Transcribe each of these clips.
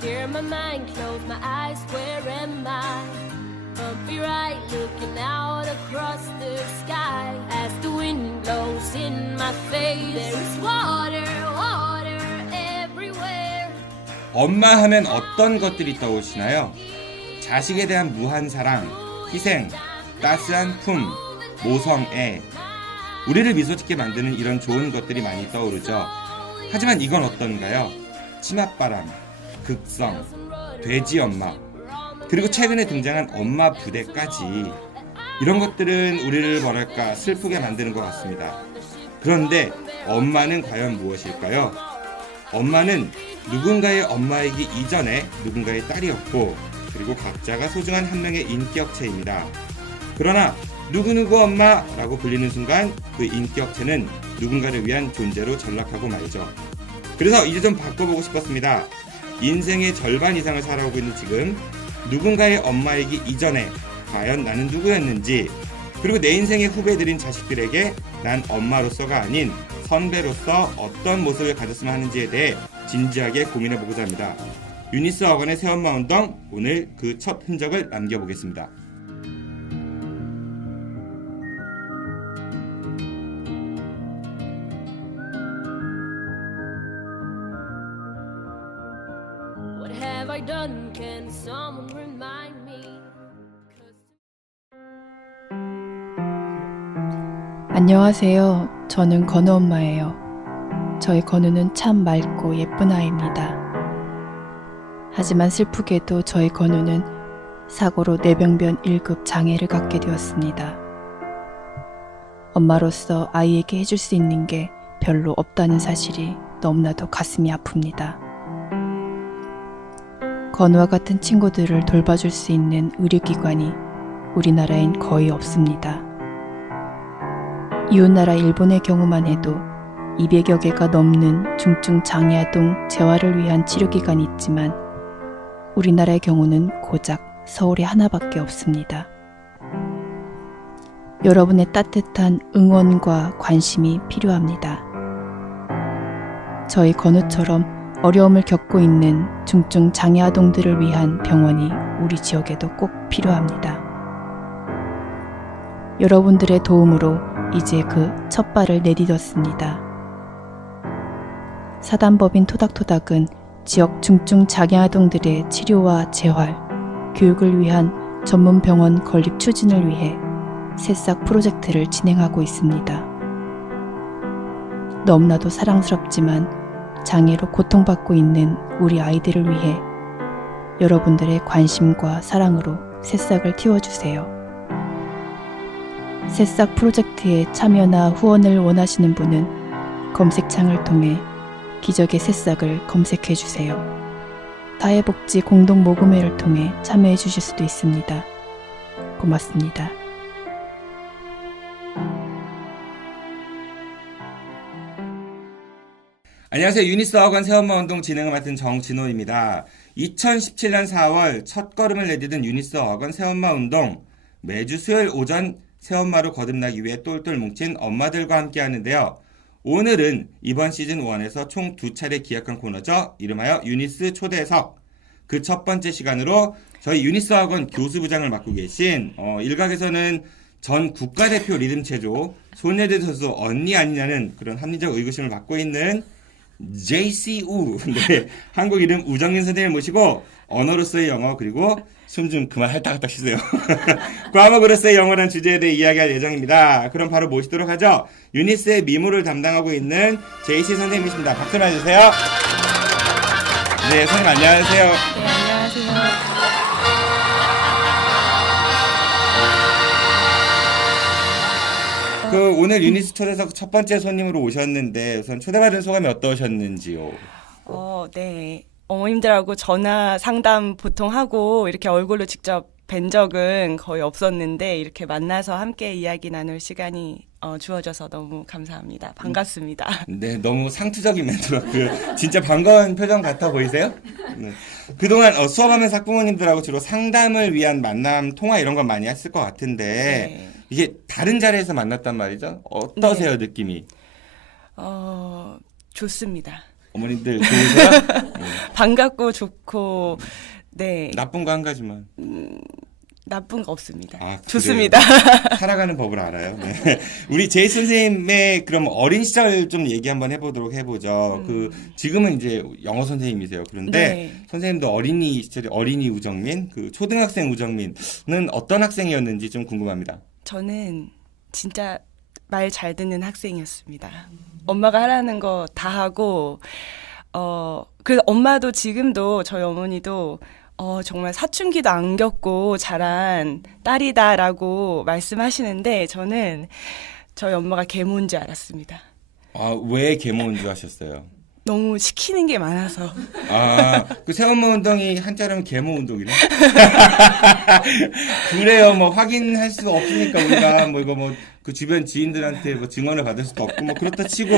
Clear my mind, close my eyes, where am I? Bumpy right, looking out across the sky. As the wind blows in my face, there is water, water everywhere. 엄마 하면 어떤 것들이 떠오르시나요? 자식에 대한 무한 사랑, 희생, 따스한 품, 모성애. 우리를 미소짓게 만드는 이런 좋은 것들이 많이 떠오르죠. 하지만 이건 어떤가요? 치맛바람, 극성, 돼지 엄마, 그리고 최근에 등장한 엄마 부대까지. 이런 것들은 우리를 뭐랄까 슬프게 만드는 것 같습니다. 그런데 엄마는 과연 무엇일까요? 엄마는 누군가의 엄마이기 이전에 누군가의 딸이었고, 그리고 각자가 소중한 한 명의 인격체입니다. 그러나 누구누구 엄마라고 불리는 순간 그 인격체는 누군가를 위한 존재로 전락하고 말죠. 그래서 이제 좀 바꿔보고 싶었습니다. 인생의 절반 이상을 살아오고 있는 지금, 누군가의 엄마이기 이전에 과연 나는 누구였는지, 그리고 내 인생의 후배들인 자식들에게 난 엄마로서가 아닌 선배로서 어떤 모습을 가졌으면 하는지에 대해 진지하게 고민해보고자 합니다. 유니스 어건의 새엄마 운동, 오늘 그 첫 흔적을 남겨보겠습니다. What have I done? Can someone remind me? 안녕하세요. 저는 건우 엄마예요. 저희 건우는 참 맑고 예쁜 아이입니다. 하지만 슬프게도 저희 건우는 사고로 뇌병변 1급 장애를 갖게 되었습니다. 엄마로서 아이에게 해줄 수 있는 게 별로 없다는 사실이 너무나도 가슴이 아픕니다. 건우와 같은 친구들을 돌봐줄 수 있는 의료기관이 우리나라엔 거의 없습니다. 이웃나라 일본의 경우만 해도 200여 개가 넘는 중증 장애아동 재활을 위한 치료기관이 있지만 우리나라의 경우는 고작 서울에 하나밖에 없습니다. 여러분의 따뜻한 응원과 관심이 필요합니다. 저희 건우처럼 어려움을 겪고 있는 중증 장애아동들을 위한 병원이 우리 지역에도 꼭 필요합니다. 여러분들의 도움으로 이제 그 첫 발을 내딛었습니다. 사단법인 토닥토닥은 지역 중증 장애아동들의 치료와 재활, 교육을 위한 전문 병원 건립 추진을 위해 새싹 프로젝트를 진행하고 있습니다. 너무나도 사랑스럽지만 장애로 고통받고 있는 우리 아이들을 위해 여러분들의 관심과 사랑으로 새싹을 틔워주세요. 새싹 프로젝트에 참여나 후원을 원하시는 분은 검색창을 통해 기적의 새싹을 검색해주세요. 사회복지 공동모금회를 통해 참여해 주실 수도 있습니다. 고맙습니다. 안녕하세요. 유니스 어건 새엄마 운동 진행을 맡은 정진호입니다. 2017년 4월 첫 걸음을 내딛은 유니스 어건 새엄마 운동, 매주 수요일 오전 새엄마로 거듭나기 위해 똘똘 뭉친 엄마들과 함께 하는데요. 오늘은 이번 시즌 1에서 총 2차례 기획한 코너죠. 이름하여 유니스 초대석. 그 첫 번째 시간으로 저희 유니스 어건 교수부장을 맡고 계신 일각에서는 전 국가대표 리듬체조 손예대 선수 언니 아니냐는 그런 합리적 의구심을 받고 있는 JCU, 네, 한국 이름 우정민 선생님을 모시고 언어로서의 영어, 그리고 숨 좀 그만 핥다갔다 쉬세요. 과목으로서의 영어라는 주제에 대해 이야기할 예정입니다. 그럼 바로 모시도록 하죠. 유니스의 미모를 담당하고 있는 JC 선생님이십니다. 박수 맞으세요. 네, 선생님 안녕하세요. 네, 안녕하세요. 오늘 유니스 초대석 첫 번째 손님으로 오셨는데 우선 초대받은 소감이 어떠셨는지요? 네. 어머님들하고 전화 상담 보통 하고 이렇게 얼굴로 직접 뵌 적은 거의 없었는데 이렇게 만나서 함께 이야기 나눌 시간이 주어져서 너무 감사합니다. 반갑습니다. 네, 너무 상투적인 멘트로 진짜 반가운 표정 같아 보이세요? 네. 그동안 수업하면서 학부모님들하고 주로 상담을 위한 만남, 통화 이런 건 많이 했을 것 같은데 네. 이게 다른 자리에서 만났단 말이죠? 어떠세요, 네. 느낌이? 좋습니다. 어머님들 좋으세요? 반갑고 좋고 네 나쁜 거 한 가지만. 나쁜 거 없습니다. 아, 좋습니다. 살아가는 법을 알아요. 네. 우리 제이 선생님의 그럼 어린 시절 좀 얘기 한번 해보도록 해보죠. 그 지금은 이제 영어 선생님이세요. 그런데 네. 선생님도 어린이 시절에 어린이 우정민, 그 초등학생 우정민은 어떤 학생이었는지 좀 궁금합니다. 저는 진짜 말 잘 듣는 학생이었습니다. 엄마가 하라는 거 다 하고 그래서 엄마도 지금도 저희 어머니도 정말 사춘기도 안 겪고 자란 딸이다라고 말씀하시는데 저는 저희 엄마가 계모인 줄 알았습니다. 아, 왜 계모인 줄 아셨어요? 너무 시키는 게 많아서. 아, 그 새엄마 운동이 한자로는 계모 운동이네. 그래요. 뭐 확인할 수 없으니까 우리가 뭐 이거 뭐 그 주변 지인들한테 뭐 증언을 받을 수도 없고 뭐 그렇다 치고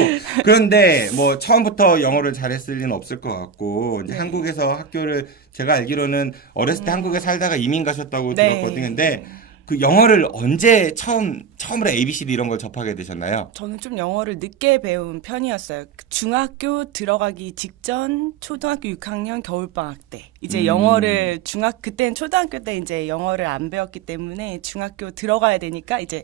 그런데 뭐 처음부터 영어를 잘했을 리는 없을 것 같고 이제 네. 한국에서 학교를 제가 알기로는 어렸을 때 한국에 살다가 이민 가셨다고 네. 들었거든요. 근데 그 영어를 언제 처음으로 ABCD 이런 걸 접하게 되셨나요? 저는 좀 영어를 늦게 배운 편이었어요. 중학교 들어가기 직전 초등학교 6학년 겨울방학 때 이제 영어를 그때는 초등학교 때 이제 영어를 안 배웠기 때문에 중학교 들어가야 되니까 이제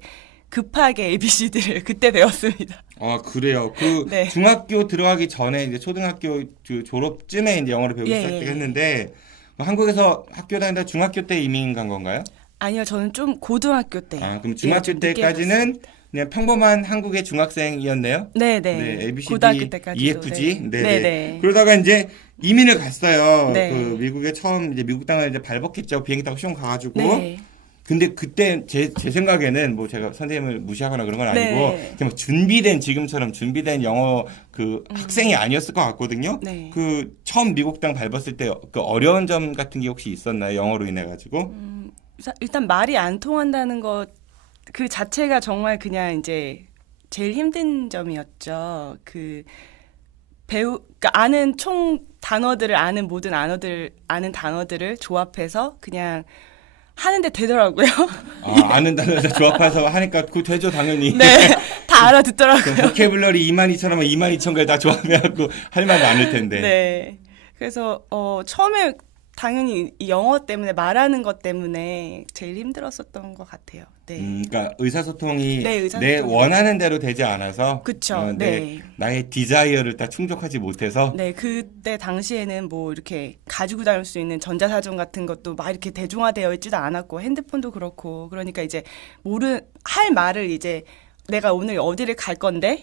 급하게 ABCD를 그때 배웠습니다. 아, 그래요. 그 네. 중학교 들어가기 전에 이제 초등학교 그 졸업쯤에 이제 영어를 배우기 예, 시작했는데 한국에서 학교 다니다 중학교 때 이민 간 건가요? 아니요, 저는 좀 고등학교 때. 아, 그럼 중학교 좀 늦게 때까지는 배웠습니다. 그냥 평범한 한국의 중학생이었네요? 네네. 네, ABCD, 고등학교 때까지도. EFG. 네. 네. 네네. 그러다가 이제 이민을 갔어요. 네. 그 미국에 처음 이제 미국 땅을 이제 발벗했죠. 비행기 타고 시험 가가지고. 네. 근데 그때 제 생각에는 뭐 제가 선생님을 무시하거나 그런 건 아니고 네. 그냥 지금처럼 준비된 영어 그 학생이 아니었을 것 같거든요. 네. 그 처음 미국 땅 밟았을 때 그 어려운 점 같은 게 혹시 있었나요? 영어로 인해 가지고? 일단 말이 안 통한다는 것 그 자체가 정말 그냥 이제 제일 힘든 점이었죠. 그러니까 아는 모든 아는 단어들을 조합해서 그냥 하는데 되더라고요. 아, 아는 단어를 조합해서 하니까 그거 되죠, 당연히. 네, 다 알아듣더라고요. 보캐블러리 22,000하면 22,000개를 다 조합해갖고 할 말 많을 텐데. 네. 그래서 처음에 당연히 이 영어 때문에 말하는 것 때문에 제일 힘들었었던 것 같아요. 네. 그러니까 의사소통이 네, 의사소통이. 내 원하는 대로 되지 않아서 그쵸. 네. 나의 디자이어를 딱 충족하지 못해서 네, 그때 당시에는 뭐 이렇게 가지고 다닐 수 있는 전자사전 같은 것도 막 이렇게 대중화되어 있지도 않았고 핸드폰도 그렇고 그러니까 이제 할 말을 이제 내가 오늘 어디를 갈 건데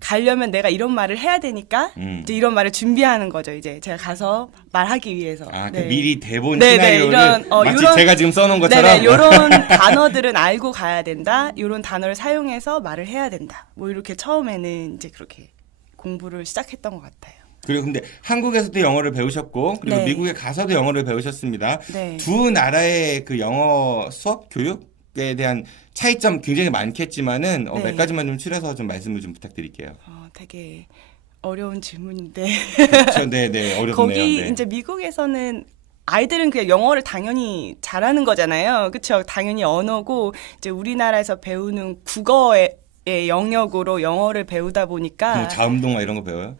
가려면 내가 이런 말을 해야 되니까 이제 이런 말을 준비하는 거죠. 이제 제가 가서 말하기 위해서. 아, 네. 그 미리 대본 네, 시나리오를 네, 마치 제가 지금 써놓은 것처럼 네네, 이런 단어들은 알고 가야 된다. 이런 단어를 사용해서 말을 해야 된다. 뭐 이렇게 처음에는 이제 그렇게 공부를 시작했던 것 같아요. 그리고 근데 한국에서도 영어를 배우셨고 그리고 네. 미국에 가서도 영어를 배우셨습니다. 네. 두 나라의 그 영어 수업 교육에 대한 차이점 굉장히 많겠지만은 네. 몇 가지만 좀 추려서 좀 말씀을 좀 부탁드릴게요. 되게 어려운 질문인데. 그렇죠, 네, 어렵네요. 거기 네. 이제 미국에서는 아이들은 그냥 영어를 당연히 잘하는 거잖아요. 그렇죠? 당연히 언어고 이제 우리나라에서 배우는 국어의 영역으로 영어를 배우다 보니까 뭐 자음동화 이런 거 배워요?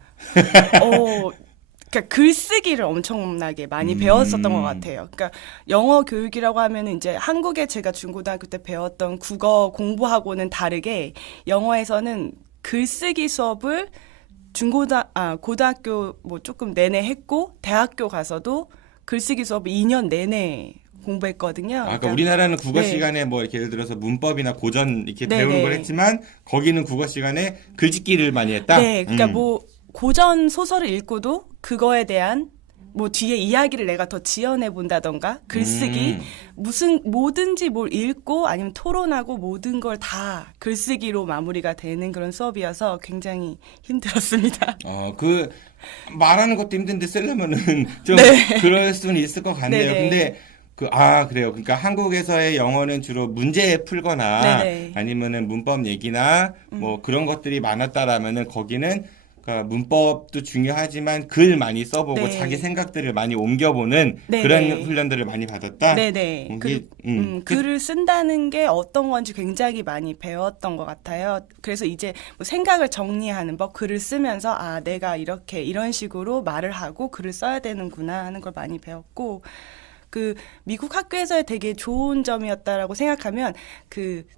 그러니까 글쓰기를 엄청나게 많이 배웠었던 것 같아요. 그러니까 영어 교육이라고 하면은 이제 한국에 제가 중고등학교 때 배웠던 국어 공부하고는 다르게 영어에서는 글쓰기 수업을 고등학교 뭐 조금 내내 했고 대학교 가서도 글쓰기 수업을 2년 내내 공부했거든요. 아까 우리나라는 국어 네. 시간에 뭐 이렇게 예를 들어서 문법이나 고전 이렇게 네, 배우는 네. 걸 했지만 거기는 국어 시간에 글짓기를 많이 했다. 네, 그러니까 뭐 고전 소설을 읽고도 그거에 대한 뭐 뒤에 이야기를 내가 더 지어내 본다던가 글쓰기 뭐든지 뭘 읽고 아니면 토론하고 모든 걸 다 글쓰기로 마무리가 되는 그런 수업이어서 굉장히 힘들었습니다. 그 말하는 것도 힘든데 쓰려면은 좀 네. 그럴 수는 있을 것 같네요. 네네. 근데 그래요. 그러니까 한국에서의 영어는 주로 문제 풀거나 네네. 아니면은 문법 얘기나 뭐 그런 것들이 많았다라면은 거기는 그러니까 문법도 중요하지만 글 많이 써보고 네. 자기 생각들을 많이 옮겨보는 네, 그런 네. 훈련들을 많이 받았다. 네네. 글을 쓴다는 게 어떤 건지 굉장히 많이 배웠던 것 같아요. 그래서 이제 뭐 생각을 정리하는 법, 글을 쓰면서 아, 내가 이렇게 이런 식으로 말을 하고 글을 써야 되는구나 하는 걸 많이 배웠고, 그 미국 학교에서의 되게 좋은 점이었다라고 생각하면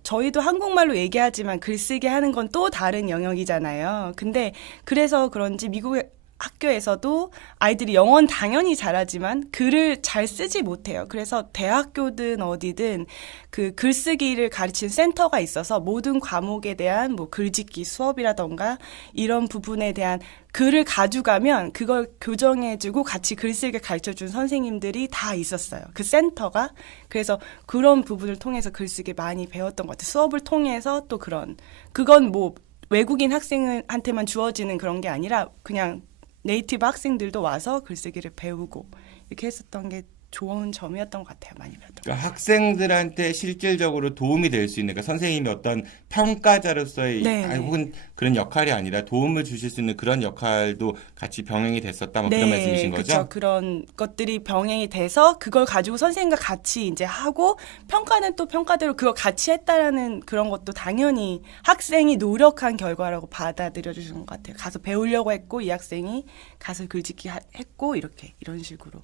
저희도 한국말로 얘기하지만 글쓰기 하는 건 또 다른 영역이잖아요. 근데 그래서 그런지 미국 학교에서도 아이들이 영어는 당연히 잘하지만 글을 잘 쓰지 못해요. 그래서 대학교든 어디든 그 글쓰기를 가르치는 센터가 있어서 모든 과목에 대한 뭐 글짓기 수업이라던가 이런 부분에 대한 글을 가져가면 그걸 교정해주고 같이 글쓰기를 가르쳐준 선생님들이 다 있었어요. 그 센터가. 그래서 그런 부분을 통해서 글쓰기 많이 배웠던 것 같아요. 수업을 통해서 또 그건 뭐 외국인 학생한테만 주어지는 그런 게 아니라 그냥 네이티브 학생들도 와서 글쓰기를 배우고 이렇게 했었던 게 좋은 점이었던 것 같아요. 많이 배웠던 것 그러니까 같아요. 학생들한테 실질적으로 도움이 될 수 있는, 그러니까 선생님이 어떤 평가자로서의 네, 아니, 네. 혹은 그런 역할이 아니라 도움을 주실 수 있는 그런 역할도 같이 병행이 됐었다, 뭐 그런 말씀이신 거죠? 그렇죠. 그런 것들이 병행이 돼서 그걸 가지고 선생님과 같이 이제 하고 평가는 또 평가대로 그걸 같이 했다라는 그런 것도 당연히 학생이 노력한 결과라고 받아들여 주시는 것 같아요. 가서 배우려고 했고 이 학생이 가서 글짓기 했고 이런 식으로.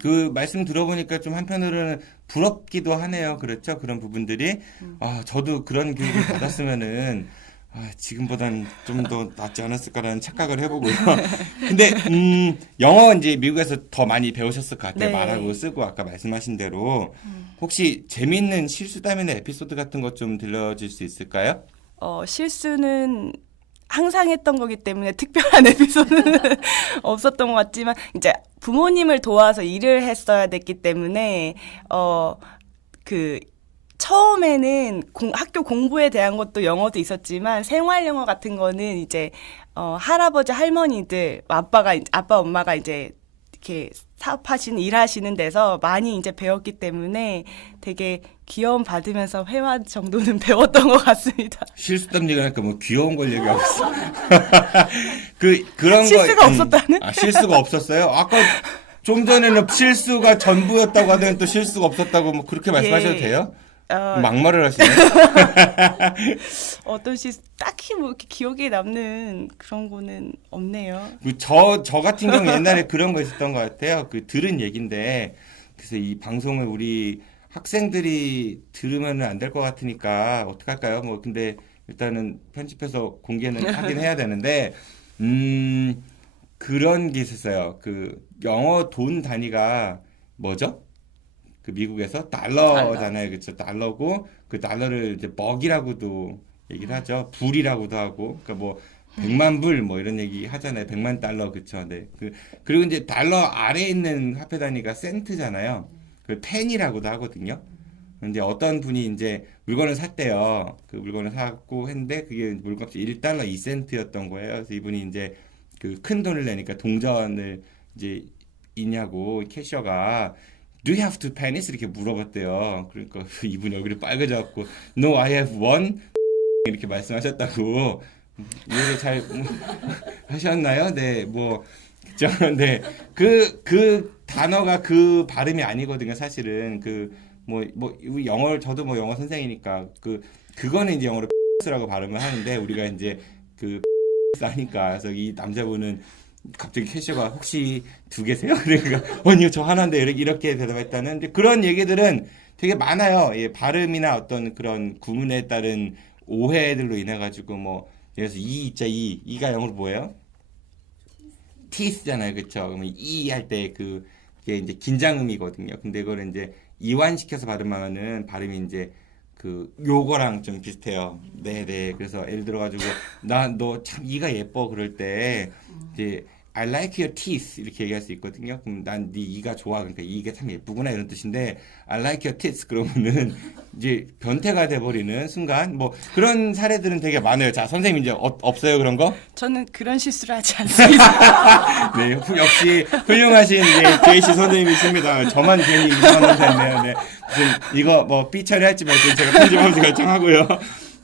그 말씀 들어보니까 좀 한편으로는 부럽기도 하네요. 그렇죠? 그런 부분들이. 아, 저도 그런 교육을 받았으면은, 지금보단 좀 더 낫지 않았을까라는 착각을 해보고요. 근데, 영어 이제 미국에서 더 많이 배우셨을 것 같아요. 네. 말하고 쓰고 아까 말씀하신 대로. 혹시 재밌는 실수담이나 에피소드 같은 것 좀 들려줄 수 있을까요? 실수는 항상 했던 거기 때문에 특별한 에피소드는 없었던 것 같지만 이제 부모님을 도와서 일을 했어야 됐기 때문에 처음에는 학교 공부에 대한 것도 영어도 있었지만 생활 영어 같은 거는 이제 할아버지 할머니들 아빠 엄마가 이제 이렇게 일하시는 데서 많이 이제 배웠기 때문에 되게 귀여움 받으면서 회화 정도는 배웠던 것 같습니다. 실수담 얘기하니까 뭐 귀여운 걸 얘기하고 있어. 그런 실수가 없었다는? 실수가 없었어요? 아까 좀 전에는 실수가 전부였다고 하더니 또 실수가 없었다고 뭐 그렇게 말씀하셔도 예. 돼요? 막말을 하시네. 어떤 딱히 뭐 이렇게 기억에 남는 그런 거는 없네요. 저 같은 경우 옛날에 그런 거 있었던 것 같아요. 들은 얘긴데, 그래서 이 방송을 우리 학생들이 들으면 안 될 것 같으니까 어떡할까요? 뭐 근데 일단은 편집해서 공개는 하긴 해야 되는데, 그런 게 있었어요. 영어 돈 단위가 뭐죠? 미국에서 달러잖아요. 그렇죠? 달러고 그 달러를 이제 먹이라고도 얘기를 하죠. 불이라고도 하고. 그러니까 뭐 100만 불 뭐 이런 얘기 하잖아요. 100만 달러. 그렇죠? 네. 그리고 이제 달러 아래에 있는 화폐 단위가 센트잖아요. 그 펜이라고도 하거든요. 이제 어떤 분이 이제 물건을 샀대요. 그 물건을 사고 했는데 그게 물값이 1달러 2센트였던 거예요. 그래서 이분이 이제 큰 돈을 내니까 동전을 이제 있냐고 캐셔가 Do you have two pennies? 이렇게 물어봤대요. 그러니까 이분이 얼굴이 빨개져갖고 No, I have one. 이렇게 말씀하셨다고. 이해를 잘 하셨나요? 네, 뭐 그죠? 네, 그 단어가 그 발음이 아니거든요. 사실은 영어를 저도 뭐 영어 선생이니까 그거는 이제 영어로 라고 발음을 하는데 우리가 이제 하니까 그래서 이 남자분은 갑자기 캐셔가 혹시 두 개세요? 그러니까 아니요 저 하나인데 이렇게 대답했다는 근데 그런 얘기들은 되게 많아요. 예, 발음이나 어떤 그런 구문에 따른 오해들로 인해 가지고 뭐 예를 들어서 이가 영어로 뭐예요? teeth잖아요, 그렇죠? 그러면 할 때 그게 이제 긴장음이거든요. 근데 그걸 이제 이완시켜서 발음하면은 발음이 이제 요거랑 좀 비슷해요. 네네. 그래서 예를 들어가지고, 너 참 이가 예뻐. 그럴 때, 이제, I like your teeth. 이렇게 얘기할 수 있거든요. 그럼 난 네 이가 좋아. 그러니까 이게 참 예쁘구나. 이런 뜻인데, I like your teeth. 그러면은, 이제 변태가 돼버리는 순간, 뭐, 그런 사례들은 되게 많아요. 자, 선생님 이제 없어요. 그런 거? 저는 그런 실수를 하지 않습니다. 네. 역시 훌륭하신 제이씨 선생님이십니다. 저만 괜히 이상한 놈 됐네요. 네. 무슨, 이거 뭐, 삐 처리할지 말지 제가 편집하면서 결정하고요.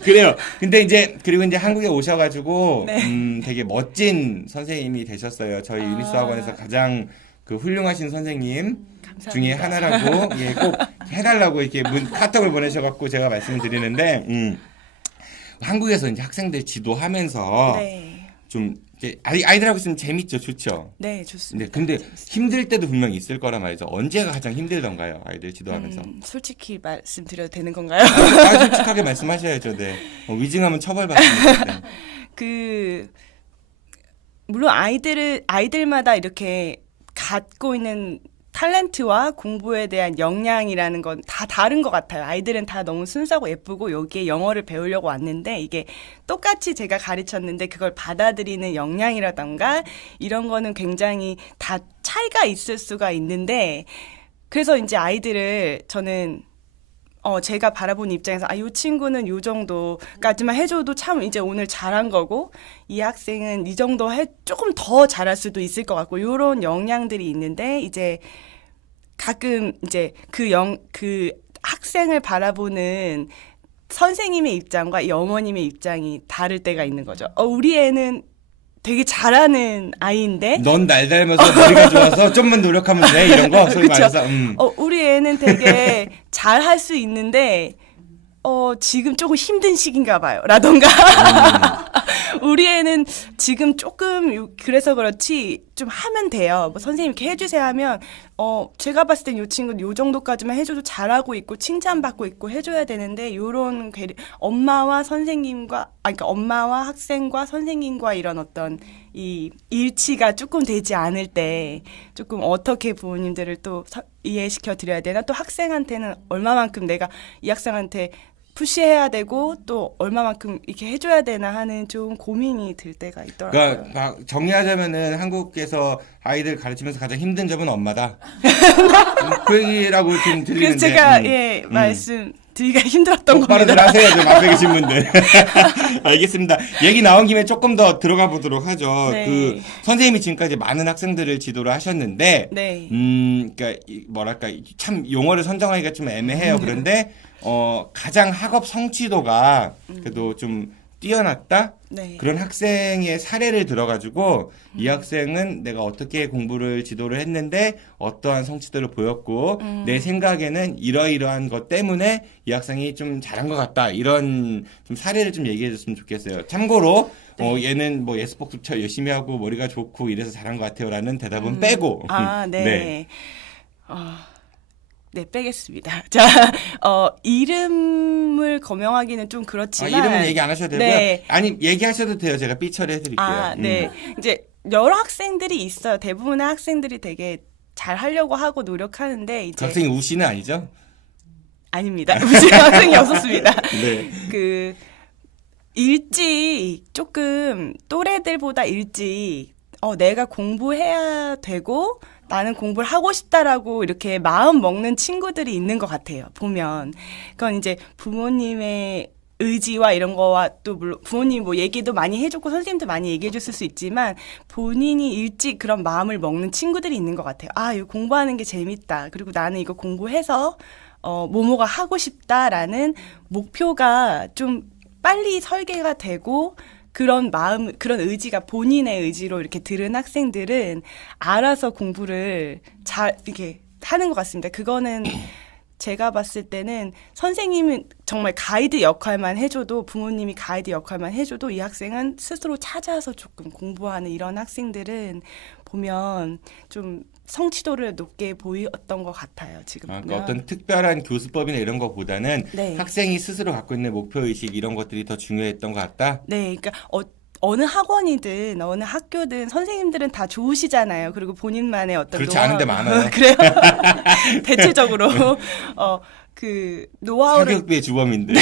그래요. 근데 이제 그리고 이제 한국에 오셔가지고 네. 되게 멋진 선생님이 되셨어요. 저희 유니스 학원에서 가장 그 훌륭하신 선생님 감사합니다. 중에 하나라고 예, 꼭 해달라고 이렇게 카톡을 보내셔갖고 제가 말씀을 드리는데 한국에서 이제 학생들 지도하면서 네. 좀 이제 아이들하고 있으면 재밌죠, 좋죠. 네, 네, 좋습니다. 근데 재밌습니다. 힘들 때도 분명히 있을 거란 말이죠. 언제가 가장 힘들던가요, 아이들 지도하면서? 솔직히 말씀드려도 되는 건가요? 아, 솔직하게 말씀하셔야죠. 네. 위증하면 처벌받습니다. 네. 그 물론 아이들마다 이렇게 갖고 있는 탤런트와 공부에 대한 역량이라는 건 다 다른 것 같아요. 아이들은 다 너무 순수하고 예쁘고 여기에 영어를 배우려고 왔는데 이게 똑같이 제가 가르쳤는데 그걸 받아들이는 역량이라던가 이런 거는 굉장히 다 차이가 있을 수가 있는데 그래서 이제 아이들을 저는 제가 바라본 입장에서 이 친구는 요 정도까지만 해줘도 참 이제 오늘 잘한 거고 이 학생은 이 정도 조금 더 잘할 수도 있을 것 같고 요런 역량들이 있는데 이제 가끔 이제 그 학생을 바라보는 선생님의 입장과 이 어머님의 입장이 다를 때가 있는 거죠. 우리 애는 되게 잘하는 아이인데 넌 날 닮아서 머리가 좋아서 좀만 노력하면 돼 이런 거 소위 그쵸? 말해서 우리 애는 되게 잘할 수 있는데 지금 조금 힘든 시기인가 봐요. 라던가 우리 애는 지금 조금 그래서 그렇지 좀 하면 돼요. 뭐 선생님 이렇게 해주세요 하면 제가 봤을 땐 이 친구는 요 정도까지만 해줘도 잘하고 있고 칭찬받고 있고 해줘야 되는데 요런 엄마와 선생님과 그러니까 엄마와 학생과 선생님과 이런 어떤 이 일치가 조금 되지 않을 때 조금 어떻게 부모님들을 또 이해시켜 드려야 되나 또 학생한테는 얼마만큼 내가 이 학생한테 푸시해야 되고 또 얼마만큼 이렇게 해줘야 되나 하는 좀 고민이 들 때가 있더라고요. 그러니까 정리하자면은 한국에서 아이들 가르치면서 가장 힘든 점은 엄마다. 그 얘기라고 좀 들리는데. 그래서 제가 말씀드리기가 힘들었던 똑바로들 겁니다. 하세요, 좀 앞에 계신 분들. 알겠습니다. 얘기 나온 김에 조금 더 들어가 보도록 하죠. 네. 그 선생님이 지금까지 많은 학생들을 지도를 하셨는데, 네. 그러니까 뭐랄까 참 용어를 선정하기가 좀 애매해요. 그런데 가장 학업 성취도가 그래도 좀 뛰어났다? 네. 그런 학생의 사례를 들어가지고 이 학생은 내가 어떻게 공부를 지도를 했는데 어떠한 성취도를 보였고 내 생각에는 이러이러한 것 때문에 이 학생이 좀 잘한 것 같다. 이런 좀 사례를 좀 얘기해 줬으면 좋겠어요. 참고로 얘는 뭐 예습복습 열심히 하고 머리가 좋고 이래서 잘한 것 같아요. 라는 대답은 빼고. 네. 네. 네, 빼겠습니다. 자, 이름을 거명하기는 좀 그렇지만. 이름은 얘기 안 하셔도 되고요. 네. 아니, 얘기하셔도 돼요. 제가 삐 처리해드릴게요. 네. 이제 여러 학생들이 있어요. 대부분의 학생들이 되게 잘 하려고 하고 노력하는데, 이제. 그 학생이 우씨는 아니죠? 아닙니다. 무슨 학생이 없었습니다. 네. 조금 또래들보다 일찍, 내가 공부해야 되고, 나는 공부를 하고 싶다라고 이렇게 마음 먹는 친구들이 있는 것 같아요. 보면. 그건 이제 부모님의 의지와 이런 거와 또 물론 부모님이 뭐 얘기도 많이 해줬고 선생님도 많이 얘기해 줬을 수 있지만 본인이 일찍 그런 마음을 먹는 친구들이 있는 것 같아요. 이거 공부하는 게 재밌다. 그리고 나는 이거 공부해서 뭐뭐가 하고 싶다라는 목표가 좀 빨리 설계가 되고 그런 마음, 그런 의지가 본인의 의지로 이렇게 들은 학생들은 알아서 공부를 잘 이렇게 하는 것 같습니다. 그거는 제가 봤을 때는 선생님은 정말 가이드 역할만 해줘도 부모님이 가이드 역할만 해줘도 이 학생은 스스로 찾아서 조금 공부하는 이런 학생들은 보면 좀 성취도를 높게 보였던 것 같아요. 지금 그러니까 어떤 특별한 교수법이나 이런 것보다는 네. 학생이 스스로 갖고 있는 목표의식 이런 것들이 더 중요했던 것 같다? 네, 그러니까 어느 학원이든 어느 학교든 선생님들은 다 좋으시잖아요. 그리고 본인만의 어떤 그렇지 않은데 많아요. 그래요? 대체적으로 그 노하우를 사교육비의 주범인데.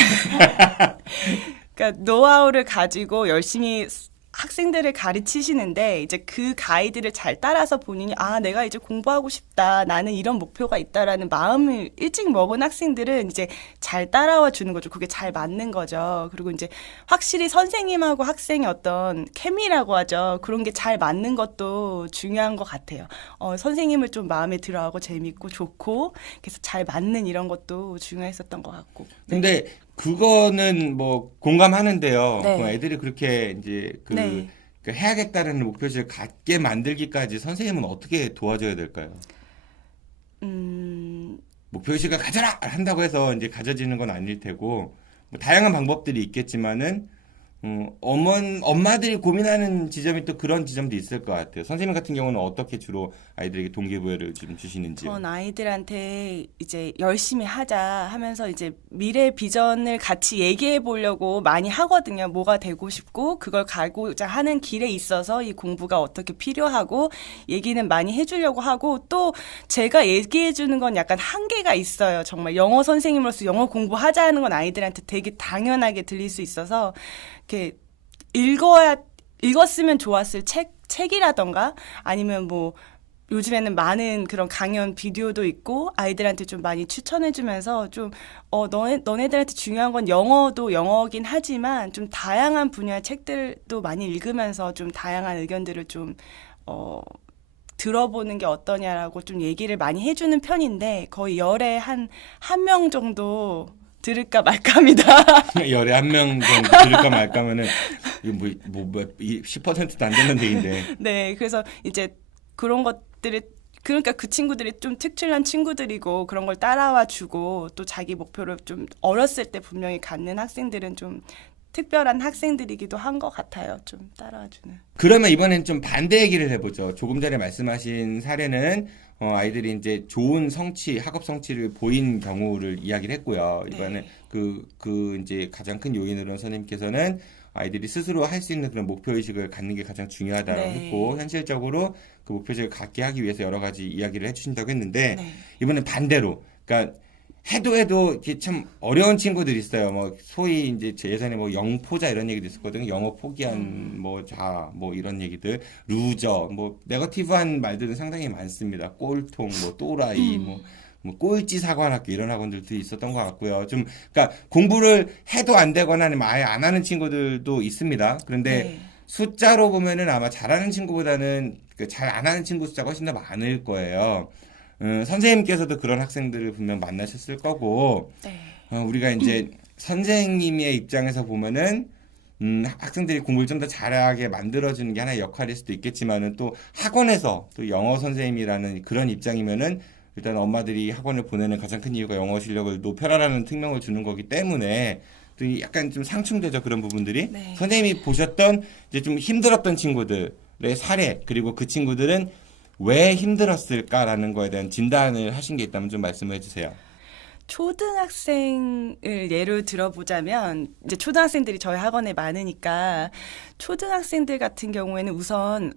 그러니까 노하우를 가지고 열심히 학생들을 가르치시는데 이제 그 가이드를 잘 따라서 본인이 내가 이제 공부하고 싶다. 나는 이런 목표가 있다라는 마음을 일찍 먹은 학생들은 이제 잘 따라와 주는 거죠. 그게 잘 맞는 거죠. 그리고 이제 확실히 선생님하고 학생의 어떤 케미라고 하죠. 그런 게 잘 맞는 것도 중요한 것 같아요. 선생님을 좀 마음에 들어하고 재밌고 좋고 그래서 잘 맞는 이런 것도 중요했었던 것 같고. 근데 그거는 뭐 공감하는데요. 네. 그 애들이 그렇게 이제 네. 그 해야겠다는 목표를 갖게 만들기까지 선생님은 어떻게 도와줘야 될까요? 목표의식을 가져라! 한다고 해서 이제 가져지는 건 아닐 테고, 뭐 다양한 방법들이 있겠지만은, 엄마들이 고민하는 지점이 또 그런 지점도 있을 것 같아요. 선생님 같은 경우는 어떻게 주로 아이들에게 동기부여를 좀 주시는지요? 전 아이들한테 이제 열심히 하자 하면서 이제 미래 비전을 같이 얘기해 보려고 많이 하거든요. 뭐가 되고 싶고 그걸 가고자 하는 길에 있어서 이 공부가 어떻게 필요하고 얘기는 많이 해주려고 하고 또 제가 얘기해 주는 건 약간 한계가 있어요. 정말 영어 선생님으로서 영어 공부하자 하는 건 아이들한테 되게 당연하게 들릴 수 있어서 이렇게 읽었으면 좋았을 책이라던가 아니면 뭐 요즘에는 많은 그런 강연 비디오도 있고 아이들한테 좀 많이 추천해주면서 좀 너네들한테 중요한 건 영어도 영어긴 하지만 좀 다양한 분야의 책들도 많이 읽으면서 좀 다양한 의견들을 좀 들어보는 게 어떠냐라고 좀 얘기를 많이 해주는 편인데 거의 열에 한 명 정도 들을까 말까 합니다. 열에 한 명 정도 들을까 말까 하면은, 이거 10%도 안 되는 얘기인데. 네, 그래서 이제 그런 것들이 그러니까 그 친구들이 좀 특출난 친구들이고 그런 걸 따라와 주고 또 자기 목표를 좀 어렸을 때 분명히 갖는 학생들은 좀 특별한 학생들이기도 한 것 같아요. 좀 따라와 주는. 그러면 이번엔 좀 반대 얘기를 해보죠. 조금 전에 말씀하신 사례는 아이들이 이제 좋은 성취, 학업 성취를 보인 경우를 이야기를 했고요. 이번에 네. 그 이제 가장 큰 요인으로는 선생님께서는 아이들이 스스로 할 수 있는 그런 목표의식을 갖는 게 가장 중요하다고 네. 했고, 현실적으로 그 목표의식을 갖게 하기 위해서 여러 가지 이야기를 해주신다고 했는데, 네. 이번엔 반대로, 그러니까 해도 이게 참 어려운 친구들이 있어요. 뭐 소위 이제 제 예전에 뭐 영포자 이런 얘기도 있었거든요. 영어 포기한 뭐 이런 얘기들, 루저, 뭐 네거티브한 말들은 상당히 많습니다. 꼴통, 뭐 또라이, 뭐 꼴찌 사관학교 이런 학원들도 있었던 것 같고요. 좀 그러니까 공부를 해도 안 되거나 아니면 아예 안 하는 친구들도 있습니다. 그런데 네. 숫자로 보면은 아마 잘하는 친구보다는 잘 안 하는 친구 숫자가 훨씬 더 많을 거예요. 선생님께서도 그런 학생들을 분명 만나셨을 거고, 네. 우리가 이제 선생님의 입장에서 보면은, 학생들이 공부를 좀 더 잘하게 만들어주는 게 하나의 역할일 수도 있겠지만은 또 학원에서 또 영어 선생님이라는 그런 입장이면은 일단 엄마들이 학원을 보내는 가장 큰 이유가 영어 실력을 높여라라는 특명을 주는 거기 때문에 또 약간 좀 상충되죠, 그런 부분들이. 네. 선생님이 보셨던 이제 좀 힘들었던 친구들의 사례, 그리고 그 친구들은 왜 힘들었을까라는 거에 대한 진단을 하신 게 있다면 좀 말씀해 주세요. 초등학생을 예로 들어보자면 이제 초등학생들이 저희 학원에 많으니까 초등학생들 같은 경우에는 우선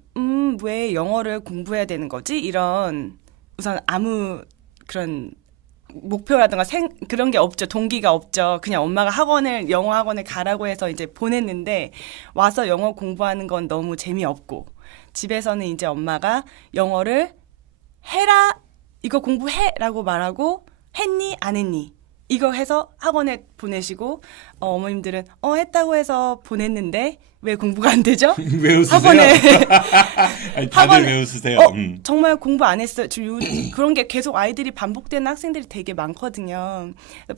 왜 영어를 공부해야 되는 거지? 이런 우선 아무 그런 목표라든가 그런 게 없죠. 동기가 없죠. 그냥 엄마가 영어 학원을 가라고 해서 이제 보냈는데 와서 영어 공부하는 건 너무 재미없고 집에서는 이제 엄마가 영어를 해라, 이거 공부해라고 말하고 했니 안 했니 이거 해서 학원에 보내시고 어머님들은 했다고 해서 보냈는데 왜 공부가 안 되죠? 왜 웃으세요? 학원에 아니, 다들 왜 웃으세요? 정말 공부 안 했어요. 그런 게 계속 아이들이 반복되는 학생들이 되게 많거든요.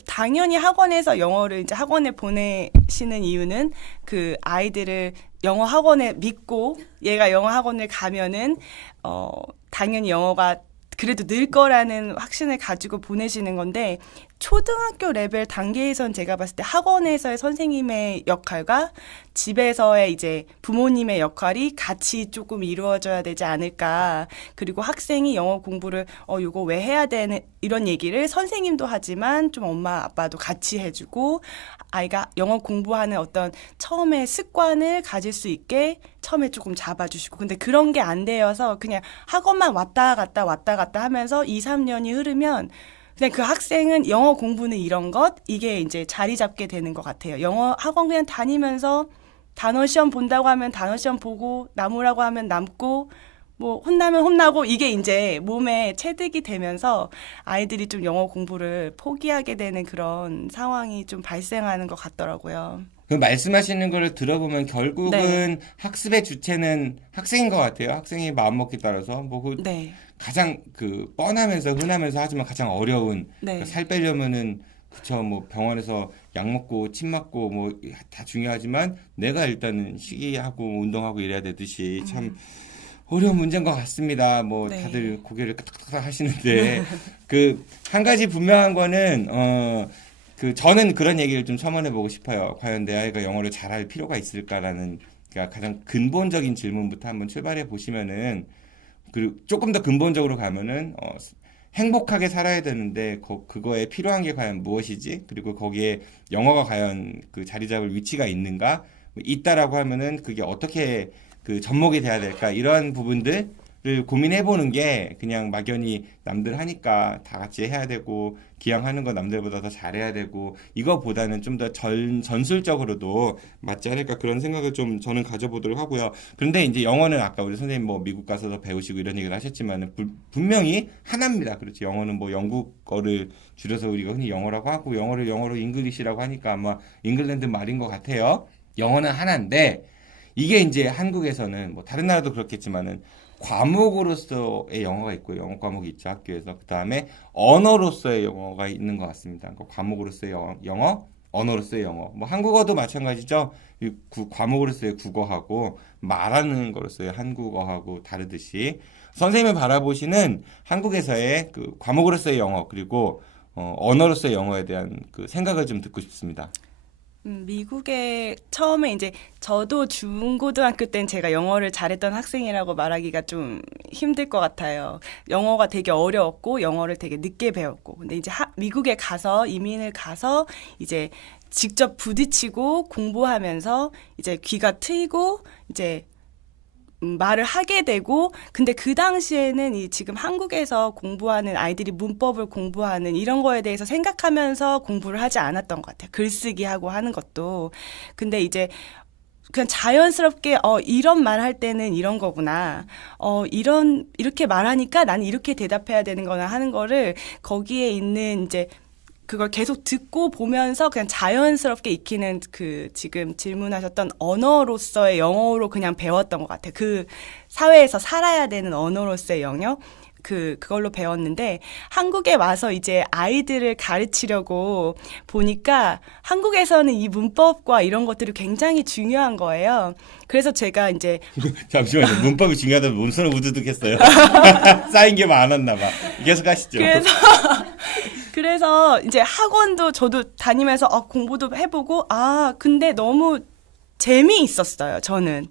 당연히 학원에서 영어를 이제 학원에 보내시는 이유는 그 아이들을 영어 학원에 믿고 얘가 영어 학원을 가면은 당연히 영어가 그래도 늘 거라는 확신을 가지고 보내시는 건데 초등학교 레벨 단계에선 제가 봤을 때 학원에서의 선생님의 역할과 집에서의 이제 부모님의 역할이 같이 조금 이루어져야 되지 않을까. 그리고 학생이 영어 공부를 이거 왜 해야 되는 이런 얘기를 선생님도 하지만 좀 엄마 아빠도 같이 해주고 아이가 영어 공부하는 어떤 처음에 습관을 가질 수 있게 처음에 조금 잡아주시고 근데 그런 게 안 되어서 그냥 학원만 왔다 갔다 하면서 2, 3년이 흐르면 그냥 그 학생은 영어 공부는 이런 것 이게 이제 자리 잡게 되는 것 같아요. 영어 학원 그냥 다니면서 단어 시험 본다고 하면 단어 시험 보고 남으라고 하면 남고 뭐 혼나면 혼나고 이게 이제 몸에 체득이 되면서 아이들이 좀 영어 공부를 포기하게 되는 그런 상황이 좀 발생하는 것 같더라고요. 그 말씀하시는 거를 들어보면 결국은 네. 학습의 주체는 학생인 것 같아요. 학생이 마음먹기에 따라서 네. 가장 뻔하면서 흔하면서 하지만 가장 어려운 네. 살 빼려면은 그쵸. 뭐 병원에서 약 먹고 침 맞고 뭐 다 중요하지만 내가 일단은 식이하고 운동하고 이래야 되듯이 참 어려운 문제인 것 같습니다. 뭐 네. 다들 고개를 끄덕끄덕 하시는데 그 한 가지 분명한 거는 그 저는 그런 얘기를 좀 첨언해 보고 싶어요. 과연 내 아이가 영어를 잘할 필요가 있을까라는 그러니까 가장 근본적인 질문부터 한번 출발해 보시면은 그리고 조금 더 근본적으로 가면은 행복하게 살아야 되는데 그거에 필요한 게 과연 무엇이지? 그리고 거기에 영어가 과연 그 자리 잡을 위치가 있는가? 있다라고 하면은 그게 어떻게 그 접목이 돼야 될까? 이러한 부분들을 고민해 보는 게 그냥 막연히 남들 하니까 다 같이 해야 되고 기왕하는 거 남들보다 더 잘해야 되고 이거보다는 좀 더 전술적으로도 맞지 않을까 그런 생각을 좀 저는 가져보도록 하고요. 그런데 이제 영어는 아까 우리 선생님 뭐 미국 가서도 배우시고 이런 얘기를 하셨지만 분명히 하나입니다. 그렇죠. 영어는 뭐 영국어를 줄여서 우리가 흔히 영어라고 하고 영어로 잉글리시라고 하니까 아마 잉글랜드 말인 것 같아요. 영어는 하나인데 이게 이제 한국에서는 뭐 다른 나라도 그렇겠지만은 과목으로서의 영어가 있고 영어 과목이 있죠 학교에서 그 다음에 언어로서의 영어가 있는 것 같습니다. 그러니까 과목으로서의 영어, 언어로서의 영어. 뭐 한국어도 마찬가지죠. 과목으로서의 국어하고 말하는 거로서의 한국어하고 다르듯이 선생님을 바라보시는 한국에서의 그 과목으로서의 영어 그리고 언어로서의 영어에 대한 그 생각을 좀 듣고 싶습니다. 미국에 처음에 이제 저도 중고등학교 때는 제가 영어를 잘했던 학생이라고 말하기가 좀 힘들 것 같아요. 영어가 되게 어려웠고 영어를 되게 늦게 배웠고 근데 이제 미국에 가서 이민을 가서 이제 직접 부딪히고 공부하면서 이제 귀가 트이고 이제 말을 하게 되고 근데 그 당시에는 이 지금 한국에서 공부하는 아이들이 문법을 공부하는 이런 거에 대해서 생각하면서 공부를 하지 않았던 것 같아요. 글쓰기 하고 하는 것도. 근데 이제 그냥 자연스럽게 이런 말 할 때는 이런 거구나. 이렇게 말하니까 나는 이렇게 대답해야 되는 거나 하는 거를 거기에 있는 이제 그걸 계속 듣고 보면서 그냥 자연스럽게 익히는 그 지금 질문하셨던 언어로서의 영어로 그냥 배웠던 것 같아요. 그 사회에서 살아야 되는 언어로서의 영역 그걸로 배웠는데 한국에 와서 이제 아이들을 가르치려고 보니까 한국에서는 이 문법과 이런 것들이 굉장히 중요한 거예요. 그래서 제가 이제 잠시만요. 문법이 중요하다면 몸소리 우두둑했어요. 쌓인 게 많았나 봐. 계속 하시죠. 그래서 이제 학원도 저도 다니면서 공부도 해보고 근데 너무 재미있었어요. 저는.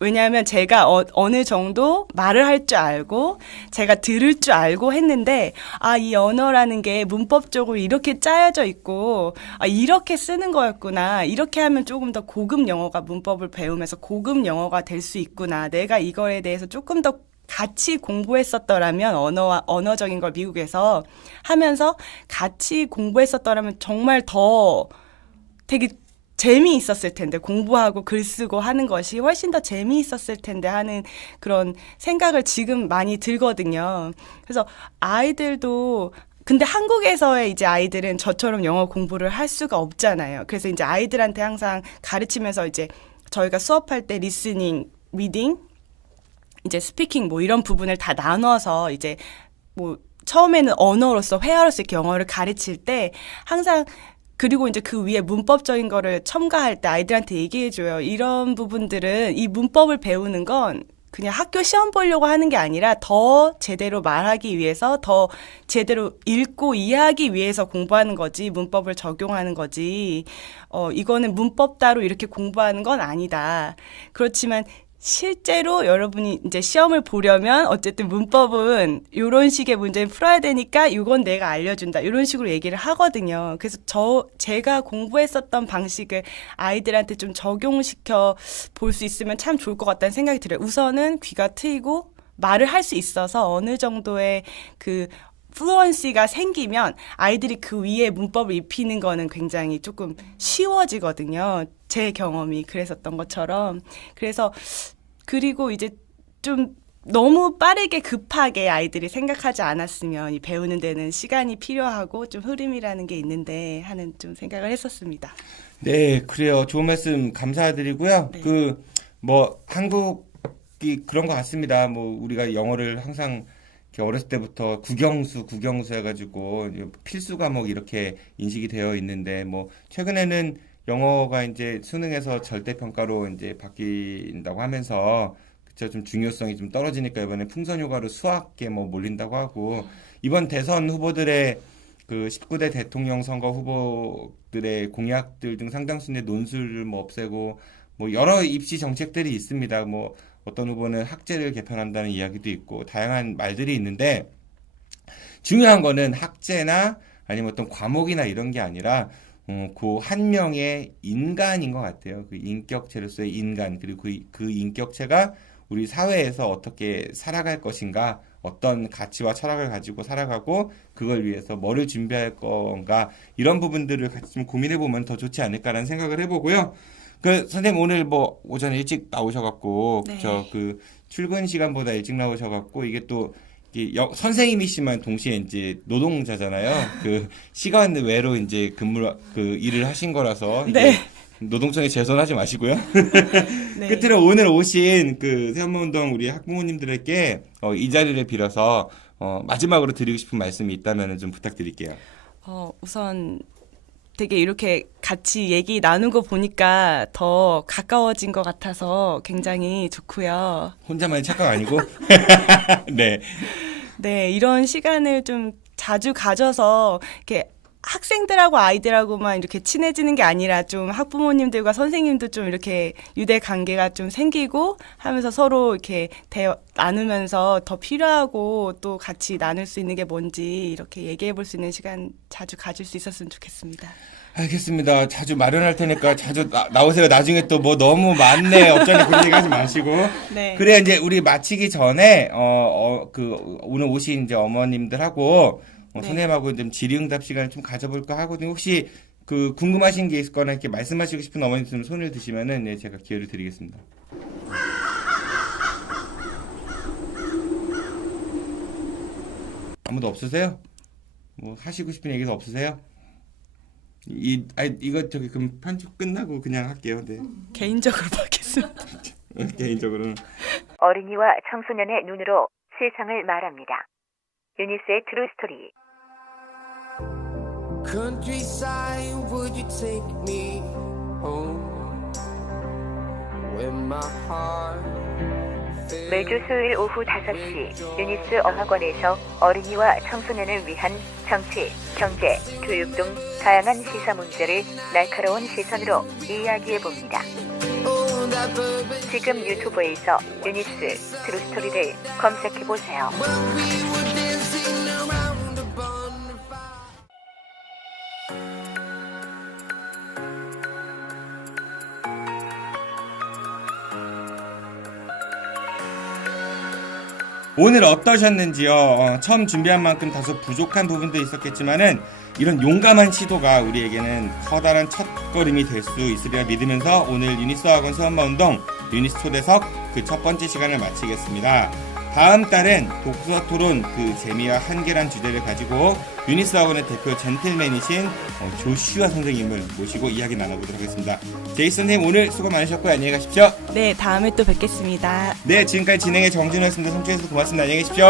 왜냐하면 제가 어느 정도 말을 할 줄 알고 제가 들을 줄 알고 했는데 이 언어라는 게 문법적으로 이렇게 짜여져 있고 이렇게 쓰는 거였구나. 이렇게 하면 조금 더 고급 영어가 문법을 배우면서 고급 영어가 될 수 있구나. 내가 이거에 대해서 조금 더 같이 공부했었더라면 언어적인 걸 미국에서 하면서 같이 공부했었더라면 정말 더 되게 재미있었을 텐데 공부하고 글 쓰고 하는 것이 훨씬 더 재미있었을 텐데 하는 그런 생각을 지금 많이 들거든요. 그래서 아이들도 근데 한국에서의 이제 아이들은 저처럼 영어 공부를 할 수가 없잖아요. 그래서 이제 아이들한테 항상 가르치면서 이제 저희가 수업할 때 리스닝, 리딩, 이제 스피킹 뭐 이런 부분을 다 나눠서 이제 뭐 처음에는 언어로서 회화로서 이렇게 영어를 가르칠 때 항상 그리고 이제 그 위에 문법적인 거를 첨가할 때 아이들한테 얘기해줘요. 이런 부분들은 이 문법을 배우는 건 그냥 학교 시험 보려고 하는 게 아니라 더 제대로 말하기 위해서 더 제대로 읽고 이해하기 위해서 공부하는 거지 문법을 적용하는 거지 이거는 문법 따로 이렇게 공부하는 건 아니다. 그렇지만 실제로 여러분이 이제 시험을 보려면 어쨌든 문법은 이런 식의 문제를 풀어야 되니까 이건 내가 알려준다. 이런 식으로 얘기를 하거든요. 그래서 제가 공부했었던 방식을 아이들한테 좀 적용시켜 볼 수 있으면 참 좋을 것 같다는 생각이 들어요. 우선은 귀가 트이고 말을 할 수 있어서 어느 정도의 그 플루언시가 생기면 아이들이 그 위에 문법을 입히는 거는 굉장히 조금 쉬워지거든요. 제 경험이 그랬었던 것처럼. 그리고 이제 좀 너무 빠르게 급하게 아이들이 생각하지 않았으면 이 배우는 데는 시간이 필요하고 좀 흐름이라는 게 있는데 하는 좀 생각을 했었습니다. 네, 그래요. 좋은 말씀 감사드리고요. 네. 한국이 그런 것 같습니다. 뭐 우리가 영어를 항상 이렇게 어렸을 때부터 국영수 해가지고 필수 과목 이렇게 인식이 되어 있는데 뭐 최근에는 영어가 이제 수능에서 절대평가로 이제 바뀐다고 하면서 그쵸 좀 중요성이 좀 떨어지니까 이번에 풍선효과로 수학계 뭐 몰린다고 하고 이번 대선 후보들의 그 19대 대통령 선거 후보들의 공약들 등 상당수의 논술을 뭐 없애고 뭐 여러 입시 정책들이 있습니다. 뭐 어떤 후보는 학제를 개편한다는 이야기도 있고 다양한 말들이 있는데 중요한 거는 학제나 아니면 어떤 과목이나 이런 게 아니라 그 한 명의 인간인 것 같아요. 그 인격체로서의 인간 그리고 그 인격체가 우리 사회에서 어떻게 살아갈 것인가 어떤 가치와 철학을 가지고 살아가고 그걸 위해서 뭐를 준비할 건가 이런 부분들을 같이 좀 고민해 보면 더 좋지 않을까라는 생각을 해보고요. 그 선생님 오늘 뭐 오전에 일찍 나오셔갖고 네. 저 그 출근 시간보다 일찍 나오셔갖고 이게 또 선생님이시만 동시에 이제 노동자잖아요. 그 시간 외로 이제 일을 하신 거라서 이게 네. 노동청에 제손하지 마시고요. 네. 끝으로 오늘 오신 그 새엄마운동 우리 학부모님들에게 이 자리를 빌어서 마지막으로 드리고 싶은 말씀이 있다면 좀 부탁드릴게요. 우선 되게 이렇게 같이 얘기 나누고 보니까 더 가까워진 것 같아서 굉장히 좋고요. 혼자만의 착각 아니고? 네. 네, 이런 시간을 좀 자주 가져서 이렇게 학생들하고 아이들하고만 이렇게 친해지는 게 아니라 좀 학부모님들과 선생님도 좀 이렇게 유대 관계가 좀 생기고 하면서 서로 이렇게 나누면서 더 필요하고 또 같이 나눌 수 있는 게 뭔지 이렇게 얘기해 볼 수 있는 시간 자주 가질 수 있었으면 좋겠습니다. 알겠습니다. 자주 마련할 테니까 자주 나오세요. 나중에 또 뭐 너무 많네. 업장에 그런 얘기 하지 마시고. 네. 그래야 이제 우리 마치기 전에, 오늘 오신 이제 어머님들하고, 네. 선생님하고 좀 질의응답 시간을 좀 가져볼까 하거든요. 혹시 그 궁금하신 게 있거나 이렇게 말씀하시고 싶은 어머님 좀 손을 드시면은 네, 제가 기회를 드리겠습니다. 아무도 없으세요? 뭐 하시고 싶은 얘기도 없으세요? 이거 그럼 편집 끝나고 그냥 할게요. 네. 개인적으로 받겠습니다. 개인적으로는. 어린이와 청소년의 눈으로 세상을 말합니다. 유니스의 트루 스토리. Countryside, would you take me home? When my heart 매주 수요일 오후 5시 유니스 어학원에서 어린이와 청소년을 위한 정치, 경제, 교육 등 다양한 시사 문제를 날카로운 시선으로 이야기해봅니다. oh, that bourbon 지금 유튜브에서 유니스 트루 스토리를 검색해보세요. when we were dancing around a bonfire. 오늘 어떠셨는지요? 처음 준비한 만큼 다소 부족한 부분도 있었겠지만은 이런 용감한 시도가 우리에게는 커다란 첫걸음이 될 수 있으리라 믿으면서 오늘 유니스 학원 새엄마운동 유니스 초대석 그 첫 번째 시간을 마치겠습니다. 다음 달엔 독서 토론 그 재미와 한계란 주제를 가지고 유니스 학원의 대표 젠틀맨이신 조슈아 선생님을 모시고 이야기 나눠보도록 하겠습니다. 제이슨 선생님 오늘 수고 많으셨고요. 안녕히 가십시오. 네, 다음에 또 뵙겠습니다. 네, 지금까지 진행의 정진호였습니다. 성주에서 고맙습니다. 안녕히 계십시오.